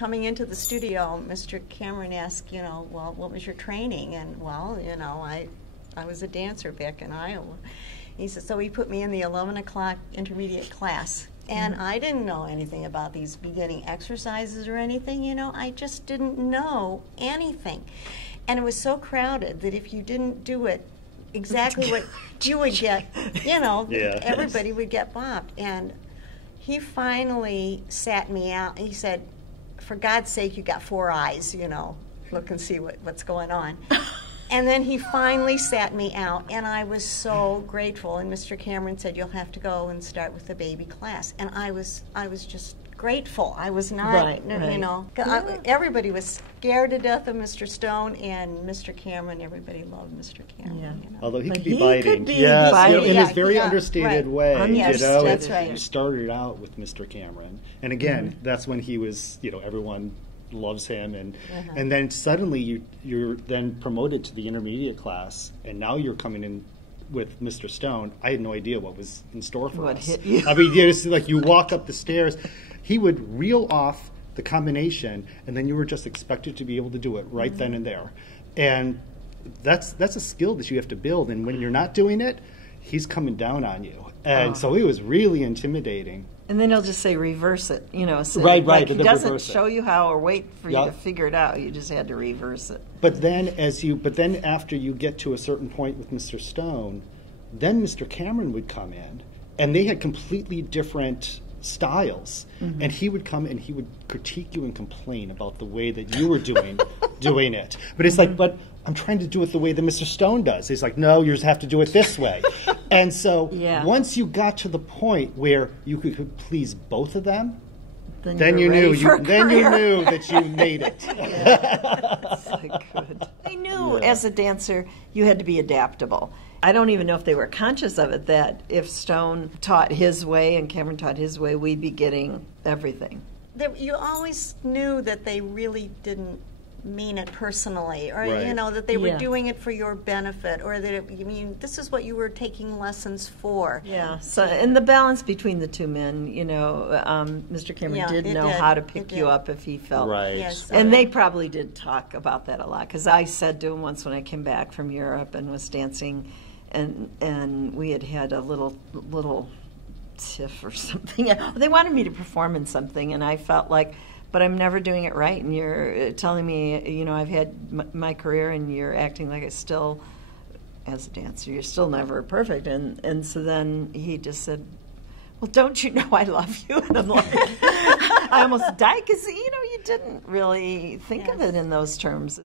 coming into the studio, Mr. Camryn asked, you know, well, what was your training? And, well, you know, I was a dancer back in Iowa. He said, so he put me in the 11 o'clock intermediate class. And I didn't know anything about these beginning exercises or anything, you know. I just didn't know anything. And it was so crowded that if you didn't do it exactly what you would get, you know, everybody would get bopped. And he finally sat me out. He said, for God's sake, you got 4 eyes, you know, look and see what's going on. And then he finally sat me out, and I was so grateful. And Mr. Camryn said, you'll have to go and start with the baby class. And I was just grateful. I was not, you know. Everybody was scared to death of Mr. Stone, and Mr. Camryn, everybody loved Mr. Camryn. Yeah. You know? Although he could be biting. Yes, biting. In his very understated way. Yes, you know, that's right. You started out with Mr. Camryn. And again, that's when he was, you know, everyone loves him, and then suddenly you're then promoted to the intermediate class, and now you're coming in with Mr. Stone. I had no idea what was in store for us. Hit you? I mean, it's like you walk up the stairs, he would reel off the combination, and then you were just expected to be able to do it right then and there. And that's a skill that you have to build, and when you're not doing it, he's coming down on you. And so it was really intimidating. And then he'll just say, reverse it, you know. So right. Like he doesn't show you how or wait for you to figure it out. You just had to reverse it. But then after you get to a certain point with Mr. Stone, then Mr. Camryn would come in, and they had completely different styles. And he would come and he would critique you and complain about the way that you were doing it. But it's like, but I'm trying to do it the way that Mr. Stone does. He's like, no, you just have to do it this way. And so once you got to the point where you could please both of them, then you knew that you made it. That's like good. I knew as a dancer you had to be adaptable. I don't even know if they were conscious of it, that if Stone taught his way and Camryn taught his way, we'd be getting everything. You always knew that they really didn't mean it personally, or you know, that they were doing it for your benefit, or that this is what you were taking lessons for. So and the balance between the two men, you know, Mr. Camryn did know how to pick you up if he felt and they probably did talk about that a lot, because I said to him once when I came back from Europe and was dancing, and we had a little tiff or something. They wanted me to perform in something, and I felt like, but I'm never doing it right, and you're telling me, you know, I've had my career, and you're acting like it's still, as a dancer, you're still never perfect. And so then he just said, well, don't you know I love you? And I'm like, I almost died, because, you know, you didn't really think of it in those terms.